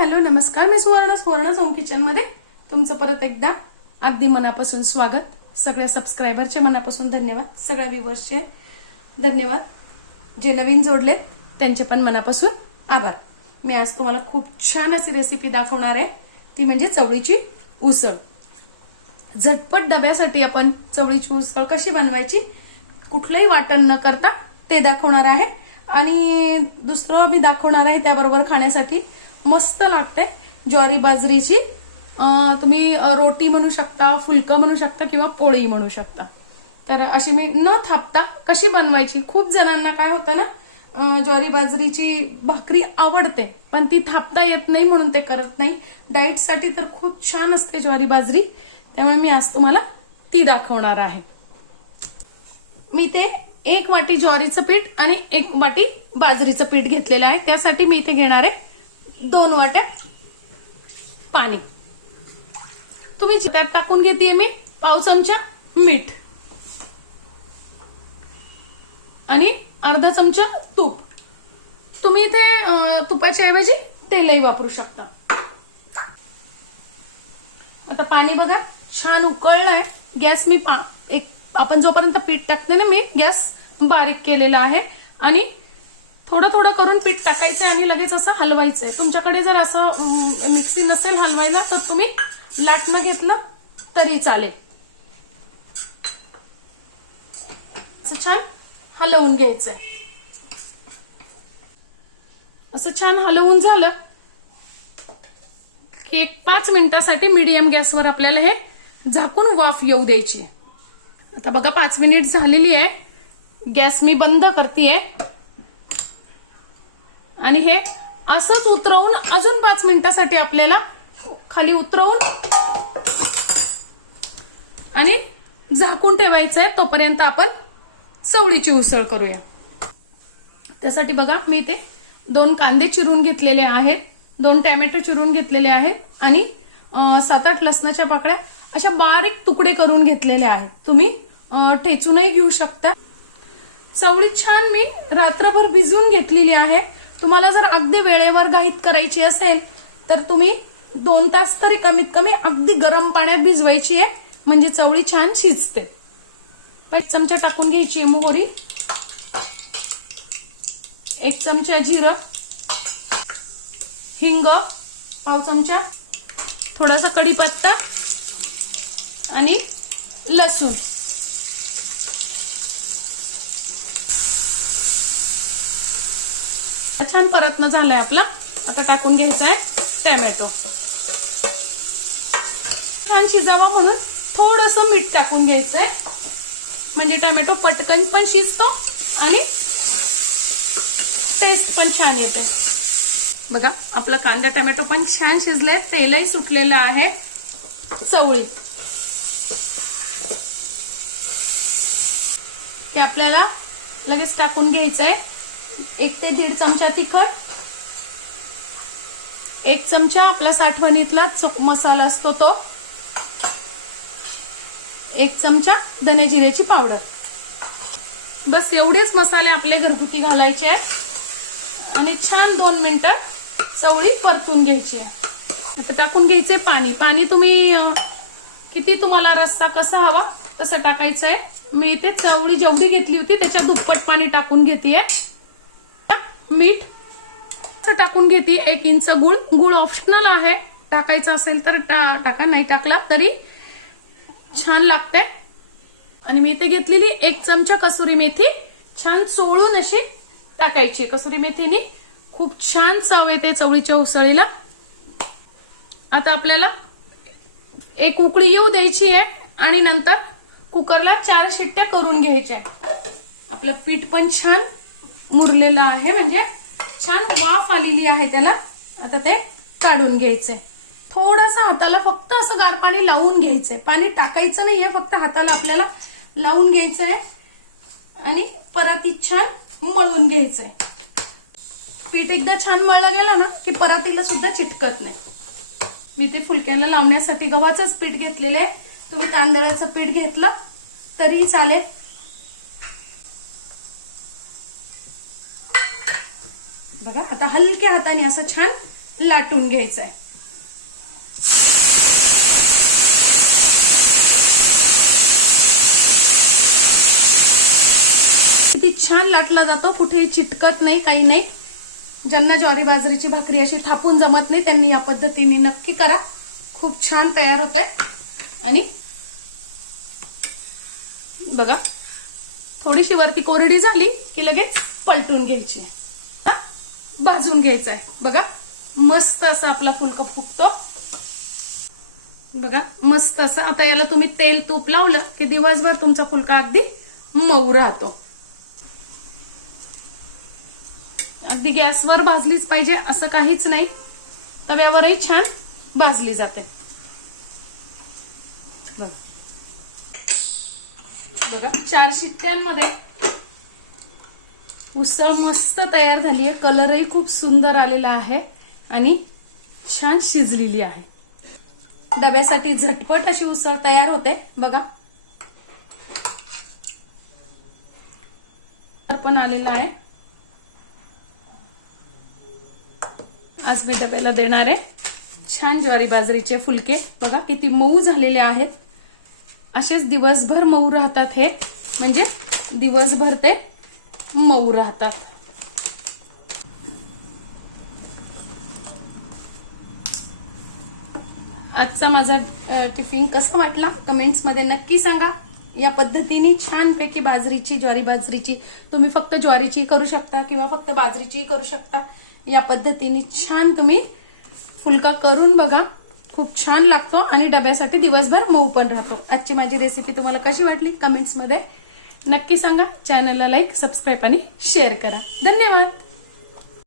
Hello नमस्कार, मी सुवर्ण home kitchen मध्ये तुमचं परत एकदा अगदी मनापासून स्वागत. सगळ्या सबस्क्रायबरचे मनापासून धन्यवाद, सगळ्या व्ह्यूअर्सचे धन्यवाद, जे नवीन जोडलेत त्यांचे पण मनापासून आभार. मी आज तुम्हाला खूप छान अशी रेसिपी दाखवणार आहे, ती म्हणजे चवळीची उसळ. झटपट डब्यासाठी आपण चवळीची उसळ कशी बनवायची कुठलंही वाटण न करता ते दाखवणार आहे. आणि दुसरं मी दाखवणार आहे त्याबरोबर खाण्यासाठी मस्त लागते ज्वारी बाजरीची. तुम्ही रोटी म्हणू शकता, फुलकं म्हणू शकता किंवा पोळी म्हणू शकता. तर अशी मी न थापता कशी बनवायची. खूप जणांना काय होतं ना, ज्वारी बाजरीची भाकरी आवडते पण ती थापता येत नाही म्हणून ते करत नाही. डाएटसाठी तर खूप छान असते ज्वारी बाजरी, त्यामुळे मी आज तुम्हाला ती दाखवणार आहे. मी ते 1 वाटी ज्वारीचं पीठ आणि 1 वाटी बाजरीचं पीठ घेतलेलं आहे. त्यासाठी मी इथे घेणार आहे 2 वाट्या पाणी. तुम्ही त्यात टाकून घेते मी पाव चमचा मीठ आणि अर्धा चमचा तूप. तुम्ही इथे तुपाच्या ऐवजी तेलही वापरू शकता. आता पाणी बघा छान उकळलंय. गॅस मी आपण जोपर्यंत पीठ टाकते ना, मी गॅस बारीक केलेला आहे आणि थोडं थोडं करून पीठ टाकायचंय आणि लगेच असं हलवायचंय. तुमच्याकडे जर असं मिक्सी नसेल हलवायला तर तुम्ही लाटणं घेतलं तरी चालेल. असं छान हलवून घ्यायचंय. असं छान हलवून झालं की 5 मिनिटासाठी मीडियम गॅसवर आपल्याला हे झाकून वाफ येऊ द्यायची. आता बघा 5 मिनिट झालेली आहे. गॅस मी बंद करतेय आणि हे असंच उतरवून अजून 5 मिनिटासाठी आपल्याला खाली उतरवून आणि झाकून ठेवायचंय. तोपर्यंत आपण चवळीची उसळ करूया. त्यासाठी बघा मी इथे 2 कांदे चिरून घेतलेले आहेत, 2 टोमॅटो चिरून घेतलेले आहेत आणि 7-8 लसणाच्या पाकळ्या अशा बारीक तुकडे करून घेतलेले आहेत. तुम्ही ठेचूनही घेऊ शकता. चवळी छान मी रात्रभर भिजवून घेतलेली आहे. तुम्हाला जर अगदी वेळेवर घाईत करायची असेल तर तुम्ही 2 तास तरी कमीत कमी अगदी गरम पाण्यात भिजवायची आहे, म्हणजे चवळी छान शिजते. 1 चमचा टाकून घ्यायची मोहरी, 1 चमचा जिरं, हिंग पाव चमचा, थोडासा कढीपत्ता आणि लसूण. छान परतणं झालंय आपला. आता टाकून घ्यायचा आहे टोमॅटो. छान शिजावा म्हणून थोडंसं मीठ टाकून घ्यायचंय, म्हणजे टोमॅटो पटकन पण शिजतो आणि टेस्ट पण छान येते. बघा आपला कांदा टोमॅटो पण छान शिजलाय, तेलही सुटलेलं आहे. चवळी ते आपल्याला लगेच टाकून घ्यायचंय. 1 ते 1.5 चमचा तिखट, 1 चमचा आपला साठवणीतला मसाला असतो तो, 1 चमचा धने जिऱ्याची पावडर. बस एवढेच मसाले आपले घरगुती घालायचे आहेत आणि छान 2 मिनिटं चवळी परतून घ्यायची आहे. आता टाकून घ्यायचे पाणी. पाणी तुम्ही किती तुम्हाला रस्सा कसा हवा तसं टाकायचं आहे. मी इथे चवळी जेवढी घेतली होती त्याच्या दुप्पट पाणी टाकून घेतेय. मीठ टाकून घेते. 1 इंच गुळ. गुळ ऑप्शनल आहे, टाकायचं असेल तर टाका, नाही टाकला तरी छान लागते. आणि मी इथे घेतलेली 1 चमचा कसुरी मेथी छान चोळून अशी टाकायची. कसुरी मेथीने खूप छान चव येते चवळीच्या उसळीला. आता आपल्याला 1 उकळी येऊ द्यायची आहे आणि नंतर कुकरला 4 शिट्ट्या करून घ्यायच्या. आपलं पीठ पण छान मुरलेलं आहे, म्हणजे छान वाफ आलेली आहे त्याला. आता ते काढून घ्यायचंय. थोडंसं हाताला फक्त असं गार पाणी लावून घ्यायचंय. पाणी टाकायचं नाहीये, फक्त हाताला आपल्याला लावून घ्यायचंय आणि परातीत छान मळून घ्यायचंय. पीठ एकदा छान मळलं गेलं ना की परातीला सुद्धा चिटकत नाही. मी ते फुलक्याला लावण्यासाठी गव्हाचंच पीठ घेतलेलं आहे. तुम्ही तांदळाचं पीठ घेतलं तरी चालेल. बघा आता हलक्या हाताने असं छान लाटून घ्यायचा आहे. किती छान लाटला जातो, कुठेही चिटकत नाही, काही नाही. ज्यांना ज्वारी बाजरीची भाकरी अशी थापून जमत नाही त्यांनी या पद्धतीने नक्की करा. खूप छान तयार होते. आणि बघा थोडीशी वरती कोरडी झाली की लगेच पलटून घ्यायची, भाजून घ्यायचं आहे. बघा मस्त असं आपला फुलका फुगतो. बघा मस्त असं. आता याला तुम्ही तेल तूप लावलं की दिवसभर तुमचा फुलका अगदी मऊ राहतो. अगदी गॅसवर भाजलीच पाहिजे असं काहीच नाही, तव्यावरही छान भाजली जाते. बघा 4 शिट्ट्यांमध्ये उसळ मस्त तयार झाली आहे. कलरही खूप सुंदर आलेला आहे आणि छान शिजलेली आहे. डब्यासाठी झटपट अशी उसळ तयार होते. बघा पण आलेला आहे. आज मी डब्याला देणार आहे छान ज्वारी बाजरीचे फुलके. बघा किती मऊ झालेले आहेत. असेच दिवसभर मऊ राहतात हे, म्हणजे दिवसभर ते मऊ राहतात. आजचा माझा टिफिन कसा वाटला कमेंट्स मध्ये नक्की सांगा. या पद्धतीने छानपैकी बाजरीची ज्वारी बाजरीची, तुम्ही फक्त ज्वारीची करू शकता किंवा फक्त बाजरीची करू शकता. या पद्धतीने छान तुम्ही फुलका करून बघा, खूप छान लागतो आणि डब्यासाठी दिवसभर मऊ पण राहतो. आजची माझी रेसिपी तुम्हाला कशी वाटली कमेंट्स मध्ये नक्की सांगा. चॅनलला लाईक, सबस्क्राईब आणि शेअर करा. धन्यवाद.